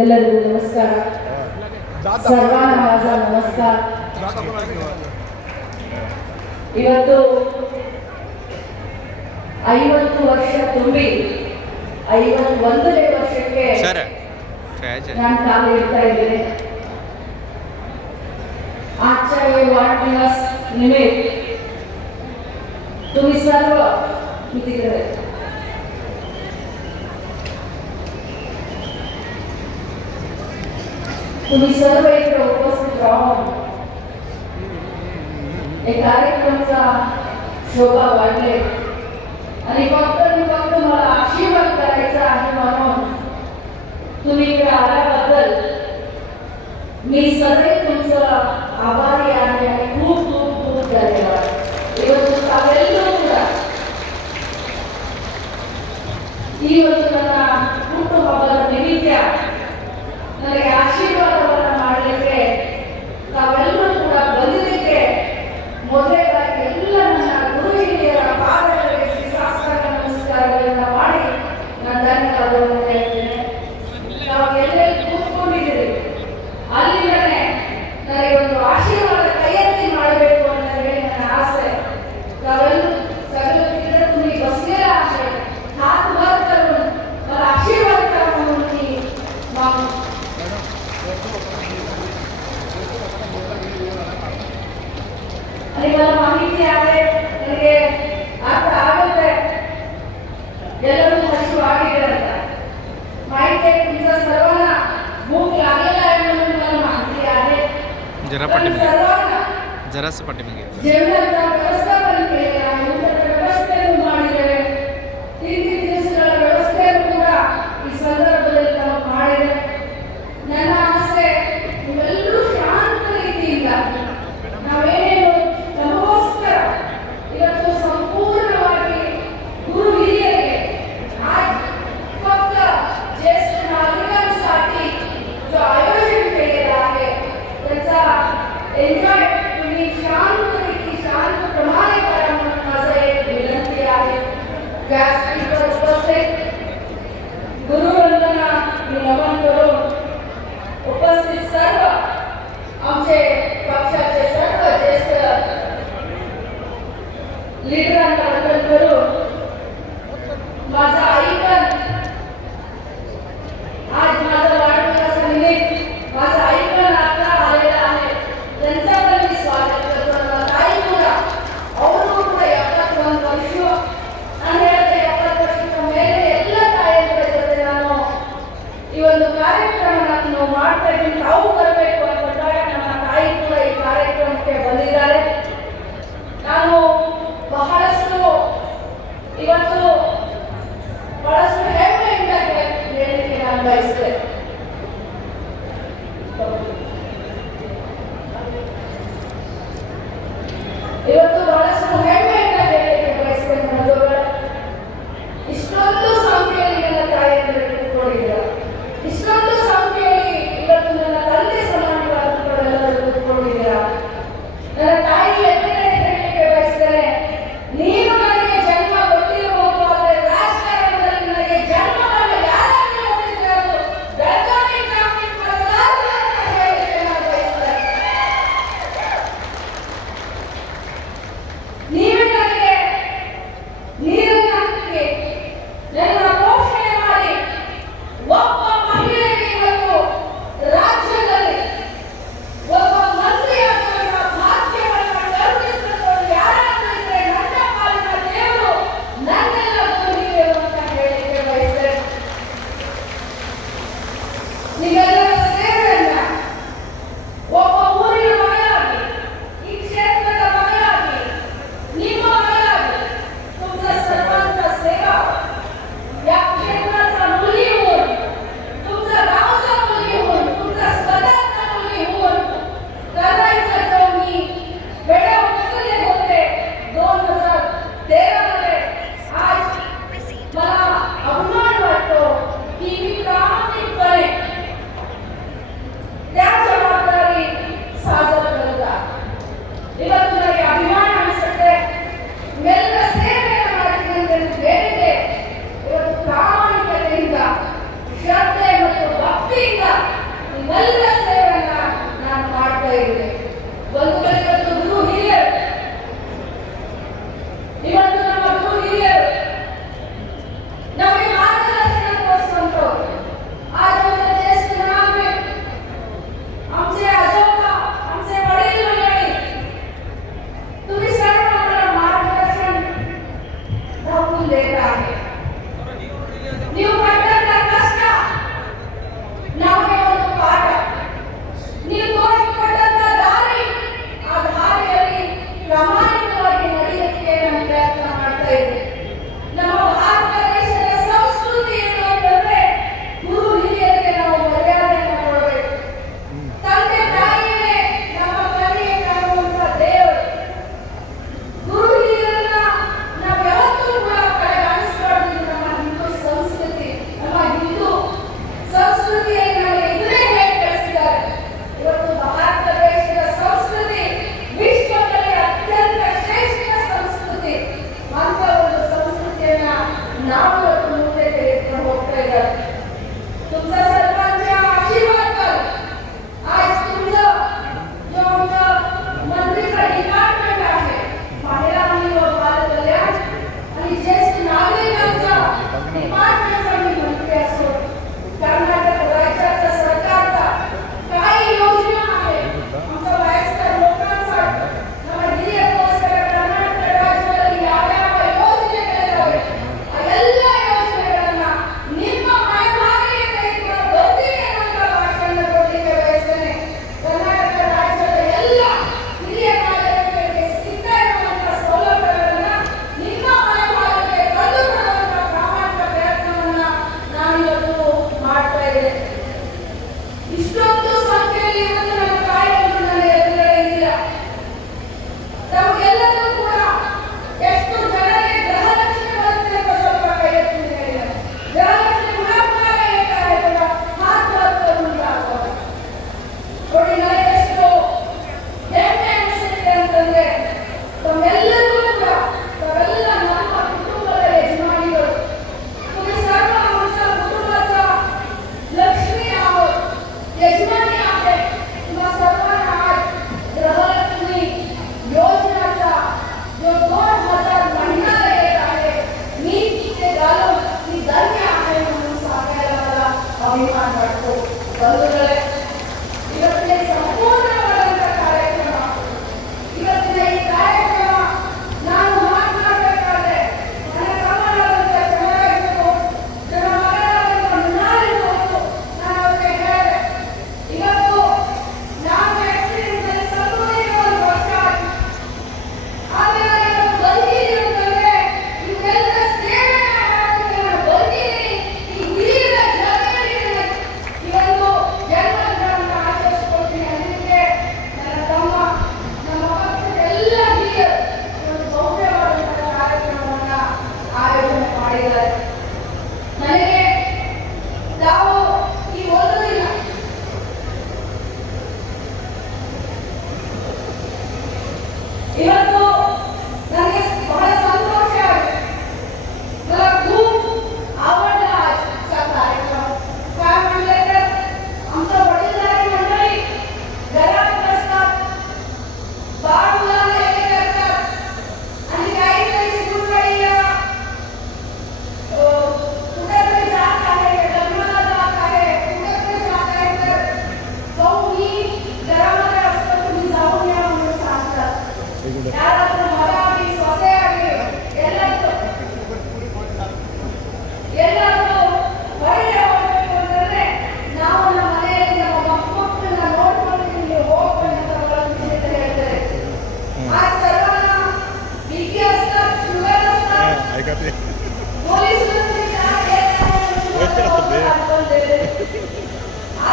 ಎಲ್ಲರಿಗೂ ನಮಸ್ಕಾರ. ಸರ್ವಾನ माझा ನಮಸ್ಕಾರ. ಇವತ್ತು 50 ವರ್ಷ ತುಂಬಿ 51ನೇ ವರ್ಷಕ್ಕೆ ನಾನು ಕಾಲು ಇಡ್ತಾ ಇದ್ದೇನೆ. आजच्या हे वाढदिवस निमित्त तुम्ही सर्व तिकडे तुम्ही सर्व इकडे उपस्थित राहून एक कार्यक्रमाचा शोभा वाढले आणि फक्त मला आशीर्वाद करायचा आहे म्हणून तुम्ही इकडे आल्याबद्दल मी सदैव तुमचं आभारी आहे आणि खूप खूप खूप धन्यवाद. ಇವತ್ತು ತಾವೆಲ್ಲರೂ ಕೂಡ ಇವತ್ತು ನನ್ನ ಹುಟ್ಟುಹಬ್ಬದ ನಿಮಿತ್ತ ನನಗೆ ಆಶೀರ್ವಾದವನ್ನು ಮಾಡಲಿಕ್ಕೆ ತಾವೆಲ್ಲರೂ ಕೂಡ ಬಂದಿದ್ದಕ್ಕೆ ಮೊದಲನೇದಾಗಿ ಎಲ್ಲ ನನ್ನ ಗುರು ಹಿರಿಯರ ಪಾದಗಳಿಗೆ ಶಿರಸಾಷ್ಟಾಂಗ ನಮಸ್ಕಾರಗಳನ್ನು ಮಾಡಿ ನಾನು ಧನ್ಯವಾದವನ್ನು ಹೇಳ್ತೇನೆ. ನಾವು ಎಲ್ಲೆಲ್ಲಿ ಕೂತ್ಕೊಂಡಿದ್ದೀರಿ ಅಲ್ಲಿಂದಲೇ ನನಗೆ ಒಂದು ಆಶೀರ್ವಾದ ಕೈಯೆತ್ತಿ ಮಾಡಬೇಕು ಅಂತ ಹೇಳಿ ನನ್ನ ಆಸೆ. तावेल सगळे तिकडे तुम्ही बसलेला आहे, हात वर करून मला आशीर्वाद करा म्हणून मी मागतो. आणि मला माहिती आहे ನನಗೆ ಅರ್ಥ ಆಗುತ್ತೆ ಎಲ್ಲರೂ ಹಸಿವಾಗಿದೆ ಅಂತ. माहिती आहे तुमच्या सर्वांना भूक लागलेला आहे म्हणून मला माहिती आहे. जरासं पाठीमागे जेवणाचा व्यवस्थापन केलेला आहे. ವ್ಯವಸ್ಥೆಯನ್ನು ಮಾಡಿದ್ದೇವೆ. 3 ದಿವಸಗಳ ವ್ಯವಸ್ಥೆಯನ್ನು ಕೂಡ ಈ ಸಂದರ್ಭದಲ್ಲಿ ನಾವು ಮಾಡಿದೆ. ನನ್ನ ಆಸೆ ನೀವೆಲ್ಲರೂ ಶಾಂತ ರೀತಿಯಿಂದ ನಾವೇನೇನು ನಮಗೋಸ್ಕರ ಇವತ್ತು ಸಂಪೂರ್ಣವಾಗಿ गुरु हिरियರಿಗೆ फक्त ज्येष्ठ नागरिकांसाठी जो आयोजन केलेला आहे त्याचा एन्जॉय तुम्ही शांतप्रमाणे करा म्हणून माझं एक विनंती आहे. व्यासपीठावर उपस्थित गुरुवंदना मी नमन करून उपस्थित सर्व आमचे पक्षाचे सर्व ज्येष्ठ लीडरांना वंदन करून माझा आईपण आज माझा वाढदिवसानिमित्त माझा आईपण आता आलेला आहे. त्यांचा पण मी स्वागत करतो. ताई ಕೂಡ ಅವರು ಕೂಡ 71 ವರ್ಷ ಅಂದರೆ 70 ವರ್ಷದ ಮೇಲೆ ಎಲ್ಲ ತಾಯಿಯರ ಜೊತೆ ನಾನು ಈ ಒಂದು ಕಾರ್ಯಕ್ರಮ ನಾನು ಮಾಡ್ತಾ ಇದ್ದೀನಿ. ತಾವು ಬರಬೇಕು ಅಂತಂದಾಗ ನಮ್ಮ ತಾಯಿ ಕೂಡ ಈ ಕಾರ್ಯಕ್ರಮಕ್ಕೆ ಬಂದಿದ್ದಾರೆ. ನಾನು ಬಹಳಷ್ಟು ಇವತ್ತು ಬಹಳಷ್ಟು ಹೆಮ್ಮೆಯಿಂದ ಹೇಳಲಿಕ್ಕೆ ನಾನು ಬಯಸ್ತೇನೆ. ಇವತ್ತು ಬಹಳಷ್ಟು ಹೆಮ್ಮೆಯಿಂದ ಹೇಳಲಿಕ್ಕೆ ಬಯಸ್ತೇನೆ. ಮದುವೆಗಳ ಇಷ್ಟೊಂದು ಸಂಖ್ಯೆಯಲ್ಲಿ ನನ್ನ ತಾಯಿಯನ್ನು ಕೂತ್ಕೊಂಡಿದ್ದೀರ. ಇಷ್ಟೊಂದು ಸಂಖ್ಯೆಯಲ್ಲಿ ಇವತ್ತು ನನ್ನ ತಂದೆ ಸಮಾನವಾದವರೆಲ್ಲರೂ ಕೂತ್ಕೊಂಡಿದ್ದೀರ. ನನ್ನ ತಾಯಿ ಎದುರುಗಡೆ ಹೇಳಲಿಕ್ಕೆ ಬಯಸ್ತೇನೆ, ನೀನು ನನಗೆ ಜನ್ಮ ಕೊಟ್ಟಿರಬಹುದು, ಆದರೆ ರಾಜಕಾರಣದಲ್ಲಿ ನನಗೆ ಜನ್ಮವನ್ನು ಯಾರಾದರೂ ಕೊಟ್ಟಿದ್ರೆ ಅದು ಬೆಳಗಾವಿ ಟ್ರಾಫಿಕ್ ಮತದಾರರು ಅಂತ ಹೇಳಲಿಕ್ಕೆ ನಾನು ಬಯಸ್ತೇನೆ. ನೀವು ನನಗೆ ನೀರನ್ನು ಹಾಕಿ ನನ್ನ ಪೋಷಣೆ ಮಾಡಿ ಒಬ್ಬ ಮಹಿಳೆಗೆ ಇವತ್ತು ರಾಜ್ಯದಲ್ಲಿ ಒಬ್ಬ ಮಂತ್ರಿಯಾಗುವ ಭಾಗ್ಯವನ್ನು ಕರುಣಿಸಿಕೊಂಡು ಯಾರಾದರೂ ಇದ್ರೆ ನನ್ನ ಪಾಲಿನ ದೇವರು ನನ್ನೆಲ್ಲ ಗುರುಹಿರಿಯರು ಅಂತ ಹೇಳಲಿಕ್ಕೆ ಬಯಸ್ತೇನೆ. ನೀವೆಲ್ಲರ ಸೇವೆಯನ್ನ ಒಬ್ಬ ಊರಿನ ಮಗಳಾಗಿ, ಈ ಕ್ಷೇತ್ರದ ಮಗಳಾಗಿ, ನಿಮ್ಮ मनात तुमचा सर्वांचा सेवा या क्षेत्राचा मुली होऊन, तुमचा गावचा मुली होऊन, तुमचा स्वतःचा मुली होऊन करायचा जो मी वेळा उचलले होते 2013 मध्ये, आज मला अभिमान वाटतो की मी प्रामाणिकपणे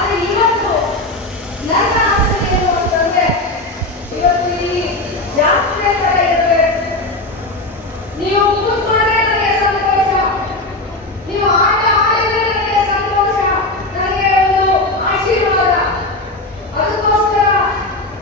ಆದರೆ ಇವತ್ತು ನನ್ನ ಆಸೆ ಏನು ಅಂತಂದ್ರೆ ಇವತ್ತು ಈ ಜಾತ್ರೆ ತರ ಇರಬೇಕು. ನೀವು ಕೂತ್ಕೊಂಡ್ರೆ ನನಗೆ ಸಂತೋಷ, ನೀವು ಆಟ ಆಡಿದ್ರೆ ನನಗೆ ಸಂತೋಷ, ನನಗೆ ಒಂದು ಆಶೀರ್ವಾದ. ಅದಕ್ಕೋಸ್ಕರ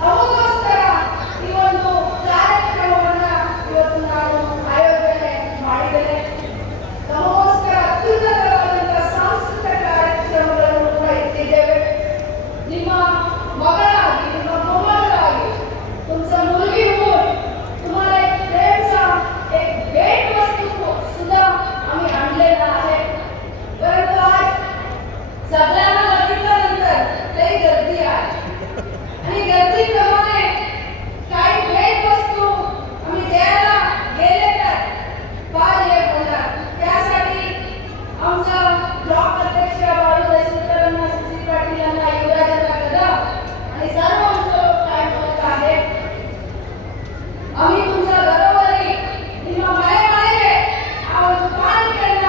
ತಮಗೋಸ್ಕರ ಈ ಒಂದು ಕಾರ್ಯಕ್ರಮವನ್ನ ಇವತ್ತು ನಾನು ಆಯೋಜನೆ ಮಾಡಿದ್ದೇನೆ. ತಮಗೋಸ್ಕರ ಅತ್ಯುನ್ನತವಾದಂತಹ ಸಾಂಸ್ಕೃತಿಕ ಕಾರ್ಯಕ್ರಮಗಳನ್ನು ಕೂಡ ಇಟ್ಟಿದ್ದೇವೆ. ನಿಮ್ಮ मगरागी, मोहम्मदागी, तुमचा मुलगी होऊन तुम्हाला एक प्रेमचा एक भेट वस्तू सुद्धा आम्ही आणलेला आहे. परंतु आज सगळ्यांना बघितल्यानंतर लई गर्दी आहे आणि गर्दीप्रमाणे काही भेट वस्तू आम्ही द्यायला गेले तर फार हे होणार. त्यासाठी आमचा ब्लॉक अध्यक्ष बाळू देशमुखांना, सुशील पाटील यांना, युवराजांना कदम आणि सर्व आमचं काय मत आहे. आम्ही तुमच्या घरोघरी ನಿಮ್ಮ ಮನೆ ಮನೆಗೆ ಆ ಒಂದು ಕಾಣಿಕೆಯನ್ನ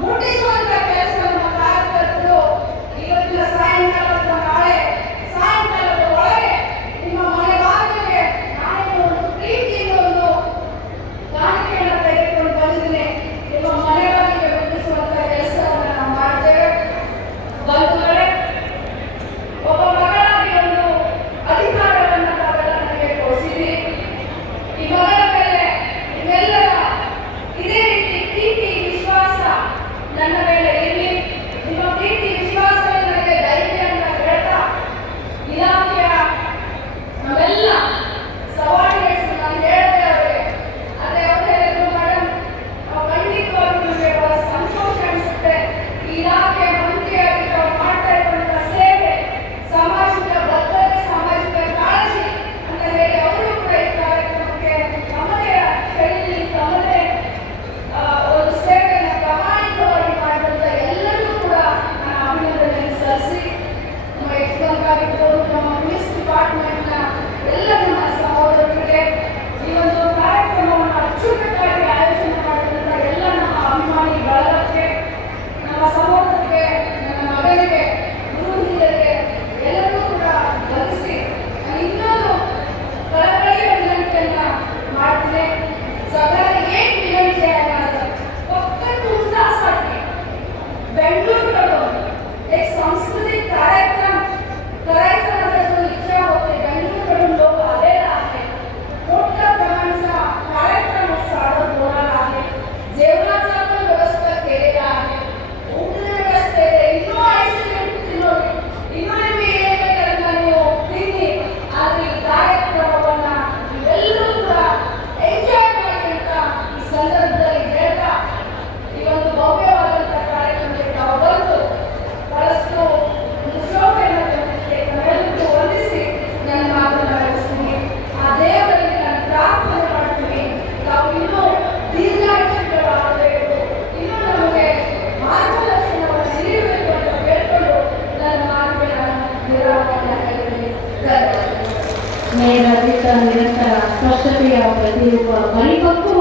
ಮುಟ್ಟಿಸುವಂತ ಕೆಲಸವನ್ನು ಕಾರ್ಯಕರ್ತರು ಇವತ್ತಿನ ಸಾಯಂಕಾಲದ ನಾಳೆ ಸಾಯಂಕಾಲದ ಒಳಗೆ ನಿಮ್ಮ ಮನೆ ಬಾಗಿಲಿಗೆ ನಾನು ಒಂದು ಪ್ರೀತಿಯಿಂದ ಒಂದು ಕಾಣಿಕೆಯನ್ನು ತೆಗೆದುಕೊಂಡು ಬಂದಿದ್ದೇನೆ. ನಿಮ್ಮ ಮನೆ ಬಾಗಿಲಿಗೆ ಮುಟ್ಟಿಸುವಂತ ಕೆಲಸವನ್ನು ನಾವು ಮಾಡ್ತೇವೆ. ಬಂಧುಗಳೇ, ಒಬ್ಬ ಮಗಳಾಗಿ ಒಂದು ಅಧಿಕಾರವನ್ನು ತಾವೆಲ್ಲ ನನಗೆ ಕೊಡಿಸಿದ್ದೀರಿ. ಈ ಮಗನ ಮೇಲೆ ನಿಮ್ಮೆಲ್ಲರ ಇದೇ ರೀತಿ ಪ್ರೀತಿ ವಿಶ್ವಾಸ ನನ್ನ ಮೇಲೆ ಇರಲಿ. ನಿಮ್ಮ ಪ್ರೀತಿ ವಿಶ್ವಾಸವೇ ನನಗೆ ಧೈರ್ಯ ಅಂತ ಹೇಳ್ತಾ ಇಲಾಖೆಯ ನಮ್ಮೆಲ್ಲ ಸವಾಲಿಗೆ ನಾನು ಹೇಳಿದೆ ಅವರಿಗೆ. ಅದೇ ಅವರು ಹೇಳಿದ್ರು, ಮೇಡಮ್ ನಾವು ಖಂಡಿತವಾಗಿ ನಮಗೆ ಬಹಳ ಸಂತೋಷ ಅನಿಸುತ್ತೆ. ಈ ಇಲಾಖೆ ಮಂತ್ರಿಯಾಗಿ ನಾವು ಮಾಡ್ತಾ ಇರುವಂತಹ ಸೇವೆ, ಸಾಮಾಜಿಕ ಬದ್ಧತೆ, ಸಾಮಾಜಿಕ ಕಾಳಜಿ ಅಂತ ಹೇಳಿ ಅವರು ಕೂಡ ಈ ಕಾರ್ಯಕ್ರಮಕ್ಕೆ ತಮ್ಮದೇ ಶೈಲಿ, ತಮ್ಮದೇ ಒಂದು ಸೇವೆಯನ್ನು ಪ್ರಾಮಾಣಿಕವಾಗಿ ಮಾಡಿದಂಥ ಎಲ್ಲರಿಗೂ ಕೂಡ ನಾನು ಅಭಿನಂದನೆ ಸಲ್ಲಿಸಿ, ನಮ್ಮ ಎಕ್ಸ್ಪರ್ಟ್ ಆಗಿರ್ಬೋದು, ನಮ್ಮ ಪೊಲೀಸ್ ಡಿಪಾರ್ಟ್ಮೆಂಟ್ನ ಎಲ್ಲ ನಮ್ಮ ಸಹೋದರರಿಗೆ, ಈ ಒಂದು ಕಾರ್ಯಕ್ರಮವನ್ನು ಅಚ್ಚುಕಟ್ಟಾಗಿ ಆಯೋಜನೆ ಮಾಡಿದಂಥ ಎಲ್ಲ ನಮ್ಮ ಅಭಿಮಾನಿ ಬಳಗಕ್ಕೆ, ನಮ್ಮ ಸಹೋದರಿಗೆ, ನನ್ನ ಮಗನಿಗೆ, ಗುರು ಹಿರಿಯರಿಗೆ ಎಲ್ಲರೂ ಕೂಡ ವಂದಿಸಿ ನಾನು ಇನ್ನೊಂದು ಕಳಕಳಿಯ विनंतीಯನ್ನ ಮಾಡ್ತೀನಿ. सगळ्यांना एक विनंती आहे माझं, फक्त तुमच्यासाठी बेंगळुरूकडून एक सांस्कृतिक कार्यक्रम करायचा माझा जो इच्छा होते. बेंगळुरूकडून लोक आलेला आहे. मोठ्या प्रमाणाचा कार्यक्रम सादर होणार आहे. जेवणाचा पण व्यवस्था केलेला आहे. ಊಟದ ವ್ಯವಸ್ಥೆ ಇದೆ. ಇನ್ನೂ ಐಸ್ ಕ್ರೀಮ್ ತಿನ್ನೋದು, ಇನ್ನೂ ನಿಮಗೆ ಏನೇ ಬೇಕಾದ್ರೂ ನೀವು ತಿನ್ನಿ. ಆದರೆ ಈ ಕಾರ್ಯಕ್ರಮವನ್ನ ನೀವೆಲ್ಲರೂ ಕೂಡ ಎಂಜಾಯ್ ಮಾಡಿ ಅಂತ ಈ ಸಂದರ್ಭದಲ್ಲಿ ಹೇಳ್ತಾ, ಈ ಒಂದು ಭವ್ಯವಾದಂತಹ ಕಾರ್ಯಕ್ರಮಕ್ಕೆ ನಾವು ಬಂದು ಬಹಳಷ್ಟು ಒಂದು ಶೋಭೆಯನ್ನು ತಂದಿದ್ದಕ್ಕೆ ತಮ್ಮೆಲ್ಲರಿಗೂ ವಂದಿಸಿ ನನ್ನ ಮಾತನ್ನು ಮುಗಿಸ್ತೀನಿ. ಆ ದೇವರಲ್ಲಿ ನಾನು ಪ್ರಾರ್ಥನೆ ಮಾಡ್ತೀನಿ, ನಾವು ಇನ್ನೂ ದೀರ್ಘಾಯುಷ್ಯಗಳಾಗಬೇಕು, ಇನ್ನೂ ನಮಗೆ ಮಾರ್ಗದರ್ಶನವನ್ನು ನೀಡಬೇಕು ಅಂತ ಹೇಳ್ಕೊಂಡು ನನ್ನ ಮಾತಿಗೆ ನಾನು ವಿರಾಮವನ್ನು ಹೇಳ್ತೀನಿ. ಧನ್ಯವಾದ. ನೇರ ದಿಟ್ಟ ನಿರಂತರ ಸ್ಪಷ್ಟತೆಯ ಪ್ರತಿರೂಪ ಪರಿಪಕ್ವ